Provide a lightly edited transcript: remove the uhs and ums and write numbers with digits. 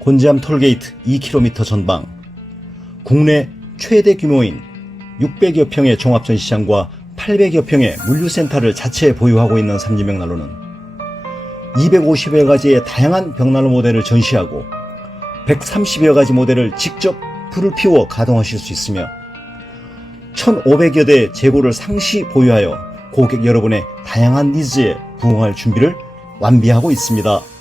곤지암 톨게이트 2km 전방, 국내 최대 규모인 600여 평의 종합전시장과 800여 평의 물류센터를 자체에 보유하고 있는 삼진벽난로는 250여 가지의 다양한 벽난로 모델을 전시하고 130여 가지 모델을 직접 불을 피워 가동하실 수 있으며 1,500여 대 재고를 상시 보유하여 고객 여러분의 다양한 니즈에 부응할 준비를 완비하고 있습니다.